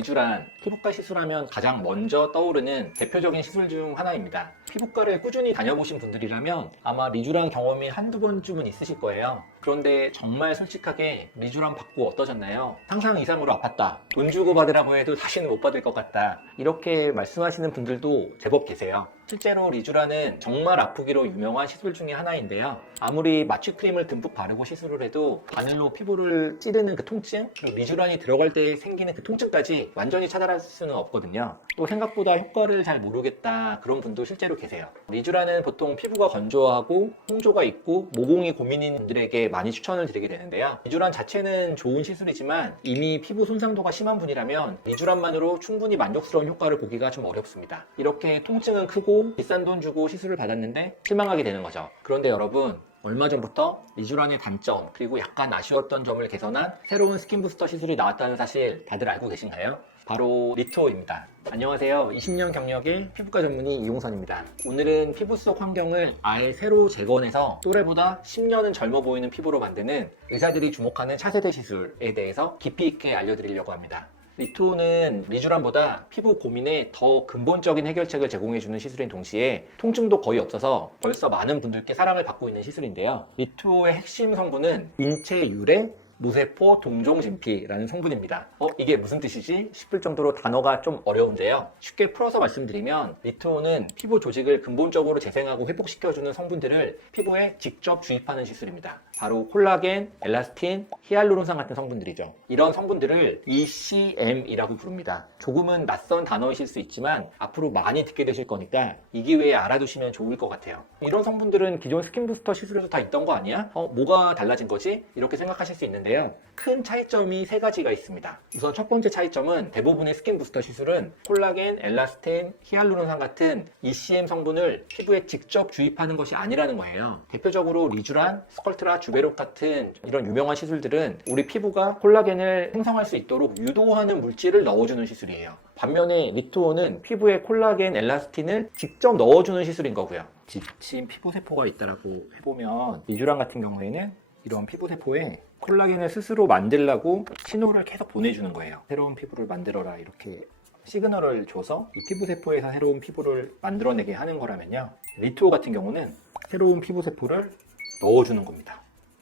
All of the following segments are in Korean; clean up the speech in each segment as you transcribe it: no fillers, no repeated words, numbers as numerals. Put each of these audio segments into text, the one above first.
리쥬란, 피부과 시술하면 가장 먼저 떠오르는 대표적인 시술 중 하나입니다. 피부과를 꾸준히 다녀보신 분들이라면 아마 리쥬란 경험이 한두 번쯤은 있으실 거예요. 그런데 정말 솔직하게 리쥬란 받고 어떠셨나요? 상상 이상으로 아팠다. 돈 주고 받으라고 해도 다시는 못 받을 것 같다. 이렇게 말씀하시는 분들도 제법 계세요. 실제로 리쥬란은 정말 아프기로 유명한 시술 중에 하나인데요. 아무리 마취크림을 듬뿍 바르고 시술을 해도 바늘로 피부를 찌르는 그 통증, 그리고 리쥬란이 들어갈 때 생기는 그 통증까지 완전히 차단할 수는 없거든요. 또 생각보다 효과를 잘 모르겠다 그런 분도 실제로 계세요. 리쥬란은 보통 피부가 건조하고 홍조가 있고 모공이 고민인 분들에게 많이 추천을 드리게 되는데요. 리쥬란 자체는 좋은 시술이지만 이미 피부 손상도가 심한 분이라면 리쥬란만으로 충분히 만족스러운 효과를 보기가 좀 어렵습니다. 이렇게 통증은 크고 비싼 돈 주고 시술을 받았는데 실망하게 되는 거죠. 그런데 여러분, 얼마 전부터 리쥬란의 단점 그리고 약간 아쉬웠던 점을 개선한 새로운 스킨 부스터 시술이 나왔다는 사실 다들 알고 계신가요? 바로 리투오입니다. 안녕하세요. 20년 경력의 피부과 전문의 이용선입니다. 오늘은 피부 속 환경을 아예 새로 재건해서 또래보다 10년은 젊어 보이는 피부로 만드는 의사들이 주목하는 차세대 시술에 대해서 깊이 있게 알려드리려고 합니다. 리투오는 리쥬란보다 피부 고민에 더 근본적인 해결책을 제공해주는 시술인 동시에 통증도 거의 없어서 벌써 많은 분들께 사랑을 받고 있는 시술인데요. 리투오의 핵심 성분은 인체 유래 무세포 동종진피라는 성분입니다. 이게 무슨 뜻이지? 싶을 정도로 단어가 좀 어려운데요. 쉽게 풀어서 말씀드리면 리투오는 피부 조직을 근본적으로 재생하고 회복시켜주는 성분들을 피부에 직접 주입하는 시술입니다. 바로 콜라겐, 엘라스틴, 히알루론산 같은 성분들이죠. 이런 성분들을 ECM이라고 부릅니다. 조금은 낯선 단어이실 수 있지만 앞으로 많이 듣게 되실 거니까 이 기회에 알아두시면 좋을 것 같아요. 이런 성분들은 기존 스킨 부스터 시술에도 다 있던 거 아니야? 뭐가 달라진 거지? 이렇게 생각하실 수 있는데요. 큰 차이점이 세 가지가 있습니다. 우선 첫 번째 차이점은 대부분의 스킨 부스터 시술은 콜라겐, 엘라스틴, 히알루론산 같은 ECM 성분을 피부에 직접 주입하는 것이 아니라는 거예요. 대표적으로 리쥬란, 스컬트라, 주베롯 같은 이런 유명한 시술들은 우리 피부가 콜라겐을 생성할 수 있도록 유도하는 물질을 넣어주는 시술이에요. 반면에 리투오는 피부에 콜라겐, 엘라스틴을 직접 넣어주는 시술인 거고요. 지친 피부세포가 있다라고 해보면 리쥬란 같은 경우에는 이런 피부세포에 콜라겐을 스스로 만들라고 신호를 계속 보내주는 거예요. 새로운 피부를 만들어라 이렇게 시그널을 줘서 이 피부세포에서 새로운 피부를 만들어내게 하는 거라면요. 리투오 같은 경우는 새로운 피부세포를 넣어주는 겁니다.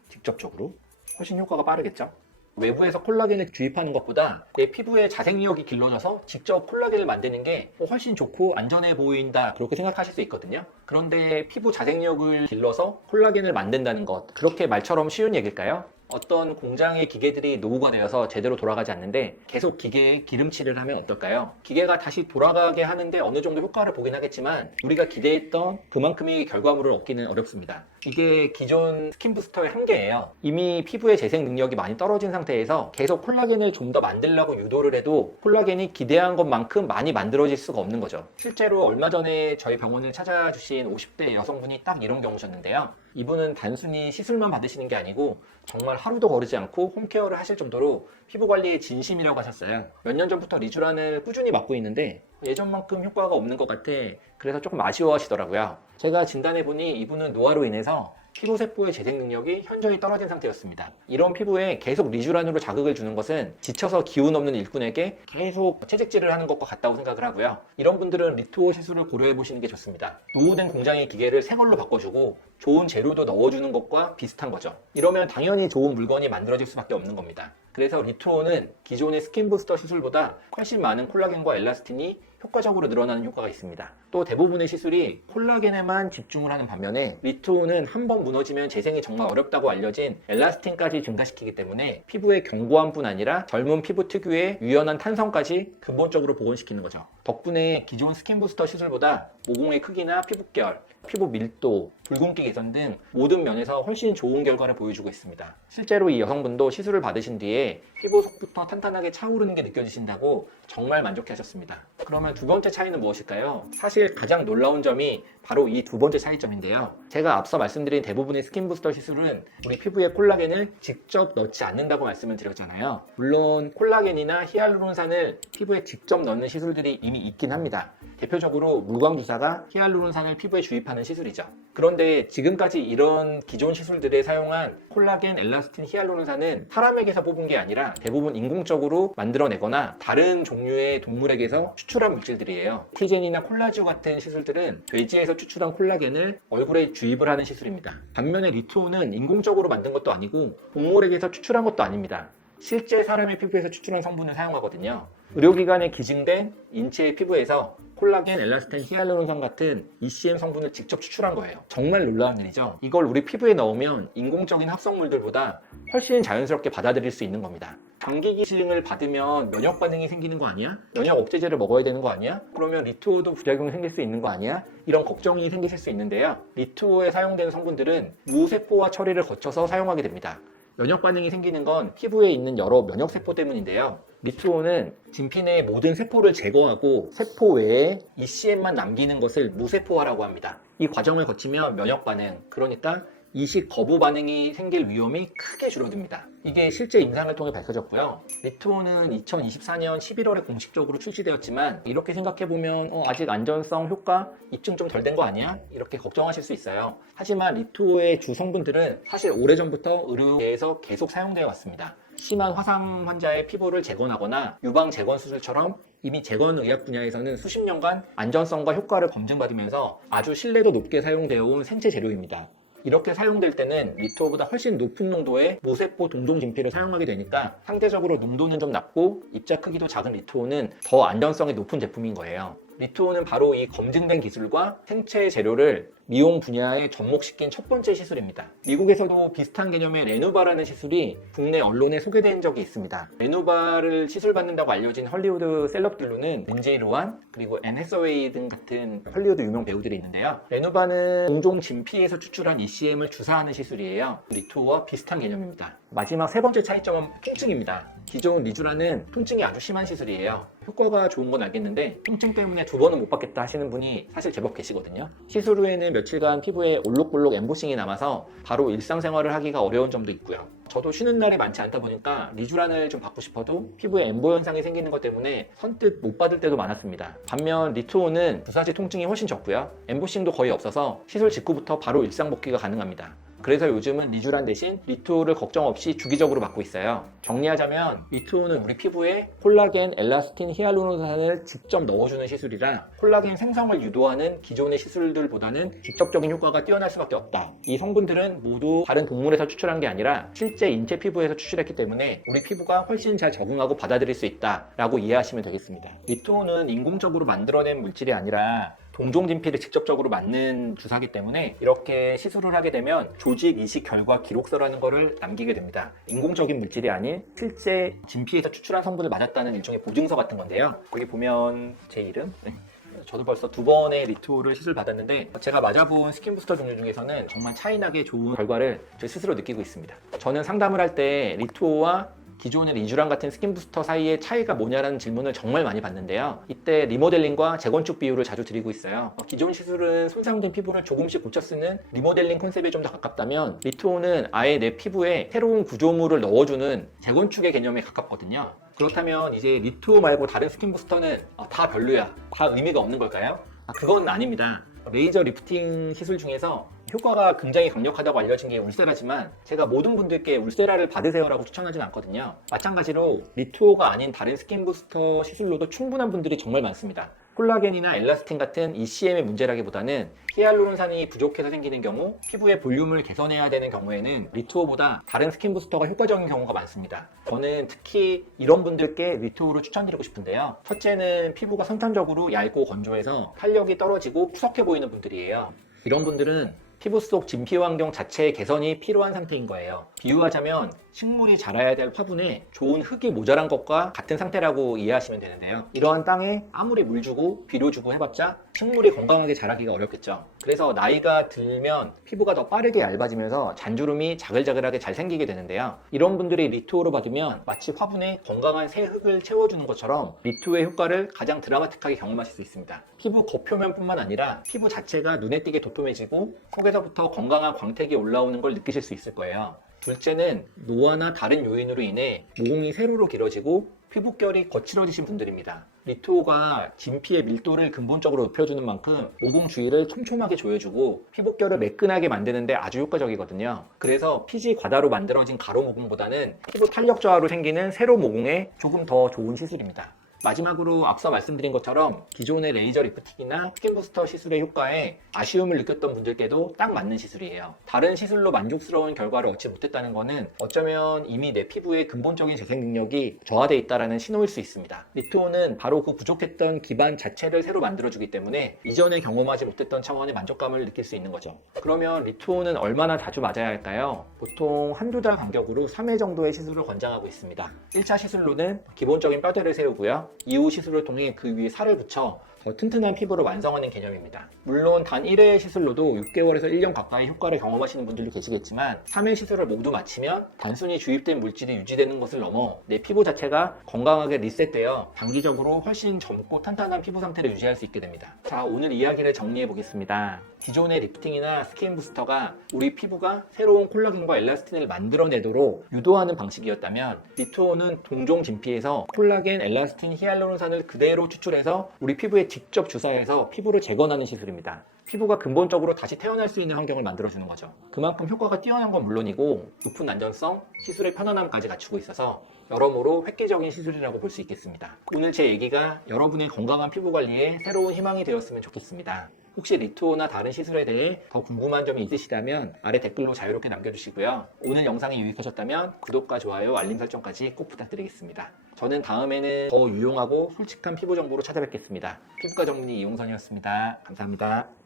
직접적으로. 훨씬 효과가 빠르겠죠? 외부에서 콜라겐을 주입하는 것보다 내 피부의 자생력이 길러져서 직접 콜라겐을 만드는 게 훨씬 좋고 안전해 보인다 그렇게 생각하실 수 있거든요. 그런데 피부 자생력을 길러서 콜라겐을 만든다는 것, 그렇게 말처럼 쉬운 얘기일까요? 어떤 공장의 기계들이 노후가 되어서 제대로 돌아가지 않는데 계속 기계에 기름칠을 하면 어떨까요? 기계가 다시 돌아가게 하는데 어느 정도 효과를 보긴 하겠지만 우리가 기대했던 그만큼의 결과물을 얻기는 어렵습니다. 이게 기존 스킨 부스터의 한계예요. 이미 피부의 재생 능력이 많이 떨어진 상태에서 계속 콜라겐을 좀 더 만들려고 유도를 해도 콜라겐이 기대한 것만큼 많이 만들어질 수가 없는 거죠. 실제로 얼마 전에 저희 병원을 찾아주신 50대 여성분이 딱 이런 경우셨는데요. 이분은 단순히 시술만 받으시는 게 아니고 정말 하루도 거르지 않고 홈케어를 하실 정도로 피부 관리에 진심이라고 하셨어요. 몇 년 전부터 리쥬란을 꾸준히 맞고 있는데 예전만큼 효과가 없는 것 같아. 그래서 조금 아쉬워하시더라고요. 제가 진단해보니 이분은 노화로 인해서 피부세포의 재생 능력이 현저히 떨어진 상태였습니다. 이런 피부에 계속 리쥬란으로 자극을 주는 것은 지쳐서 기운 없는 일꾼에게 계속 채찍질을 하는 것과 같다고 생각을 하고요. 이런 분들은 리투오 시술을 고려해보시는 게 좋습니다. 노후된 공장의 기계를 새 걸로 바꿔주고 좋은 재료도 넣어주는 것과 비슷한 거죠. 이러면 당연히 좋은 물건이 만들어질 수밖에 없는 겁니다. 그래서 리투오는 기존의 스킨 부스터 시술보다 훨씬 많은 콜라겐과 엘라스틴이 효과적으로 늘어나는 효과가 있습니다. 또 대부분의 시술이 콜라겐에만 집중을 하는 반면에 리투오는 한번 무너지면 재생이 정말 어렵다고 알려진 엘라스틴까지 증가시키기 때문에 피부의 견고함뿐 아니라 젊은 피부 특유의 유연한 탄성까지 근본적으로 복원시키는 거죠. 덕분에 기존 스킨 부스터 시술보다 모공의 크기나 피부결, 피부 밀도, 붉은기 개선 등 모든 면에서 훨씬 좋은 결과를 보여주고 있습니다. 실제로 이 여성분도 시술을 받으신 뒤에 피부 속부터 탄탄하게 차오르는 게 느껴지신다고 정말 만족해하셨습니다. 그러면 두 번째 차이는 무엇일까요? 사실 가장 놀라운 점이 바로 이 두 번째 차이점인데요. 제가 앞서 말씀드린 대부분의 스킨 부스터 시술은 우리 피부에 콜라겐을 직접 넣지 않는다고 말씀을 드렸잖아요. 물론 콜라겐이나 히알루론산을 피부에 직접 넣는 시술들이 이미 있긴 합니다. 대표적으로 물광주사가 히알루론산을 피부에 주입하는 시술이죠. 그런데 지금까지 이런 기존 시술들에 사용한 콜라겐, 엘라스틴, 히알루론산은 사람에게서 뽑은 게 아니라 대부분 인공적으로 만들어내거나 다른 종류의 동물에게서 추출한 물질들이에요. 티젠이나 콜라지오 같은 시술들은 돼지에서 추출한 콜라겐을 얼굴에 주입을 하는 시술입니다. 반면에 리투오는 인공적으로 만든 것도 아니고 동물에게서 추출한 것도 아닙니다. 실제 사람의 피부에서 추출한 성분을 사용하거든요. 의료기관에 기증된 인체의 피부에서 콜라겐, 엘라스틴, 히알루론산 같은 ECM 성분을 직접 추출한 거예요. 정말 놀라운 일이죠. 이걸 우리 피부에 넣으면 인공적인 합성물들보다 훨씬 자연스럽게 받아들일 수 있는 겁니다. 감기 기증을 받으면 면역 반응이 생기는 거 아니야? 면역 억제제를 먹어야 되는 거 아니야? 그러면 리투오도 부작용이 생길 수 있는 거 아니야? 이런 걱정이 생기실 수 있는데요. 리투오에 사용되는 성분들은 무세포화 처리를 거쳐서 사용하게 됩니다. 면역 반응이 생기는 건 피부에 있는 여러 면역세포 때문인데요. 리투오는 진피 내의 모든 세포를 제거하고 세포 외에 ECM만 남기는 것을 무세포화라고 합니다. 이 과정을 거치면 면역 반응, 그러니까 이식 거부 반응이 생길 위험이 크게 줄어듭니다. 이게 실제 임상을 통해 밝혀졌고요. 리투오는 2024년 11월에 공식적으로 출시되었지만 이렇게 생각해보면 아직 안전성, 효과 입증 좀 덜 된 거 아니야? 이렇게 걱정하실 수 있어요. 하지만 리투오의 주 성분들은 사실 오래전부터 의료계에서 계속 사용되어 왔습니다. 심한 화상 환자의 피부를 재건하거나 유방 재건 수술처럼 이미 재건 의학 분야에서는 수십 년간 안전성과 효과를 검증받으면서 아주 신뢰도 높게 사용되어 온 생체 재료입니다. 이렇게 사용될 때는 리투오보다 훨씬 높은 농도의 무세포 동종 진피를 사용하게 되니까 상대적으로 농도는 좀 낮고 입자 크기도 작은 리투오는 더 안전성이 높은 제품인 거예요. 리투오는 바로 이 검증된 기술과 생체 재료를 미용 분야에 접목시킨 첫 번째 시술입니다. 미국에서도 비슷한 개념의 레누바라는 시술이 국내 언론에 소개된 적이 있습니다. 레누바를 시술받는다고 알려진 헐리우드 셀럽들로는 린제이 로한 그리고 앤 해서웨이 등 같은 헐리우드 유명 배우들이 있는데요. 레누바는 공종 진피에서 추출한 ECM을 주사하는 시술이에요. 리투오와 비슷한 개념입니다. 마지막 세 번째 차이점은 통증입니다. 기존 리쥬라는 통증이 아주 심한 시술이에요. 효과가 좋은 건 알겠는데 통증 때문에 2번은 못 받겠다 하시는 분이 사실 제법 계시거든요. 시술 후에는 며칠간 피부에 올록볼록 엠보싱이 남아서 바로 일상생활을 하기가 어려운 점도 있고요. 저도 쉬는 날이 많지 않다 보니까 리쥬란을 좀 받고 싶어도 피부에 엠보 현상이 생기는 것 때문에 선뜻 못 받을 때도 많았습니다. 반면 리투오는 주사시 통증이 훨씬 적고요. 엠보싱도 거의 없어서 시술 직후부터 바로 일상 복귀가 가능합니다. 그래서 요즘은 리쥬란 대신 리투오를 걱정 없이 주기적으로 받고 있어요. 정리하자면 리투오는 우리 피부에 콜라겐, 엘라스틴, 히알루론산을 직접 넣어주는 시술이라 콜라겐 생성을 유도하는 기존의 시술들보다는 직접적인 효과가 뛰어날 수밖에 없다. 이 성분들은 모두 다른 동물에서 추출한 게 아니라 실제 인체 피부에서 추출했기 때문에 우리 피부가 훨씬 잘 적응하고 받아들일 수 있다라고 이해하시면 되겠습니다. 리투오는 인공적으로 만들어낸 물질이 아니라 동종 진피를 직접적으로 맞는 주사기 때문에 이렇게 시술을 하게 되면 조직 이식 결과 기록서라는 거를 남기게 됩니다. 인공적인 물질이 아닌 실제 진피에서 추출한 성분을 맞았다는 일종의 보증서 같은 건데요. 여기 보면 제 이름 저도 벌써 2번의 리투오를 시술 받았는데 제가 맞아본 스킨부스터 종류 중에서는 정말 차이나게 좋은 결과를 제 스스로 느끼고 있습니다. 저는 상담을 할 때 리투오와 기존의 리쥬란 같은 스킨부스터 사이의 차이가 뭐냐라는 질문을 정말 많이 받는데요. 이때 리모델링과 재건축 비율을 자주 드리고 있어요. 기존 시술은 손상된 피부를 조금씩 고쳐 쓰는 리모델링 컨셉에 좀 더 가깝다면 리투오는 아예 내 피부에 새로운 구조물을 넣어주는 재건축의 개념에 가깝거든요. 그렇다면 이제 리투오 말고 다른 스킨부스터는 다 별로야, 다 의미가 없는 걸까요? 그건 아닙니다. 레이저 리프팅 시술 중에서 효과가 굉장히 강력하다고 알려진 게 울세라지만 제가 모든 분들께 울세라를 받으세요라고 추천하진 않거든요. 마찬가지로 리투오가 아닌 다른 스킨부스터 시술로도 충분한 분들이 정말 많습니다. 콜라겐이나 엘라스틴 같은 ECM의 문제라기보다는 히알루론산이 부족해서 생기는 경우 피부의 볼륨을 개선해야 되는 경우에는 리투오보다 다른 스킨부스터가 효과적인 경우가 많습니다. 저는 특히 이런 분들께 리투오를 추천드리고 싶은데요. 첫째는 피부가 선천적으로 얇고 건조해서 탄력이 떨어지고 푸석해 보이는 분들이에요. 이런 분들은 피부 속 진피 환경 자체의 개선이 필요한 상태인 거예요. 비유하자면 식물이 자라야 될 화분에 좋은 흙이 모자란 것과 같은 상태라고 이해하시면 되는데요. 이러한 땅에 아무리 물 주고 비료 주고 해봤자 식물이 건강하게 자라기가 어렵겠죠. 그래서 나이가 들면 피부가 더 빠르게 얇아지면서 잔주름이 자글자글하게 잘 생기게 되는데요. 이런 분들이 리투오로 받으면 마치 화분에 건강한 새 흙을 채워주는 것처럼 리투오의 효과를 가장 드라마틱하게 경험하실 수 있습니다. 피부 겉표면뿐만 아니라 피부 자체가 눈에 띄게 도톰해지고 속에서부터 건강한 광택이 올라오는 걸 느끼실 수 있을 거예요. 둘째는 노화나 다른 요인으로 인해 모공이 세로로 길어지고 피부결이 거칠어지신 분들입니다. 리투오가 진피의 밀도를 근본적으로 높여주는 만큼 모공 주위를 촘촘하게 조여주고 피부결을 매끈하게 만드는데 아주 효과적이거든요. 그래서 피지 과다로 만들어진 가로 모공보다는 피부 탄력 저하로 생기는 세로 모공에 조금 더 좋은 시술입니다. 마지막으로 앞서 말씀드린 것처럼 기존의 레이저 리프팅이나 스킨 부스터 시술의 효과에 아쉬움을 느꼈던 분들께도 딱 맞는 시술이에요. 다른 시술로 만족스러운 결과를 얻지 못했다는 것은 어쩌면 이미 내 피부의 근본적인 재생 능력이 저하되어 있다는 신호일 수 있습니다. 리투오는 바로 그 부족했던 기반 자체를 새로 만들어주기 때문에 이전에 경험하지 못했던 차원의 만족감을 느낄 수 있는 거죠. 그러면 리투오는 얼마나 자주 맞아야 할까요? 보통 한두 달 간격으로 3회 정도의 시술을 권장하고 있습니다. 1차 시술로는 기본적인 뼈대를 세우고요. 2호 시술을 통해 그 위에 살을 붙여 더 튼튼한 피부를 완성하는 개념입니다. 물론 단 1회 시술로도 6개월에서 1년 가까이 효과를 경험하시는 분들도 계시겠지만 3회 시술을 모두 마치면 단순히 주입된 물질이 유지되는 것을 넘어 내 피부 자체가 건강하게 리셋되어 단기적으로 훨씬 젊고 탄탄한 피부 상태를 유지할 수 있게 됩니다. 자, 오늘 이야기를 정리해 보겠습니다. 기존의 리프팅이나 스킨 부스터가 우리 피부가 새로운 콜라겐과 엘라스틴을 만들어내도록 유도하는 방식이었다면 리투오는 동종 진피에서 콜라겐, 엘라스틴, 히알루론산을 그대로 추출해서 우리 피부에 직접 주사해서 피부를 재건하는 시술입니다. 피부가 근본적으로 다시 태어날 수 있는 환경을 만들어주는 거죠. 그만큼 효과가 뛰어난 건 물론이고 높은 안전성, 시술의 편안함까지 갖추고 있어서 여러모로 획기적인 시술이라고 볼 수 있겠습니다. 오늘 제 얘기가 여러분의 건강한 피부 관리에 새로운 희망이 되었으면 좋겠습니다. 혹시 리투오나 다른 시술에 대해 더 궁금한 점이 있으시다면 아래 댓글로 자유롭게 남겨주시고요. 오늘 영상이 유익하셨다면 구독과 좋아요, 알림 설정까지 꼭 부탁드리겠습니다. 저는 다음에는 더 유용하고 솔직한 피부 정보로 찾아뵙겠습니다. 피부과 전문의 이용선이었습니다. 감사합니다.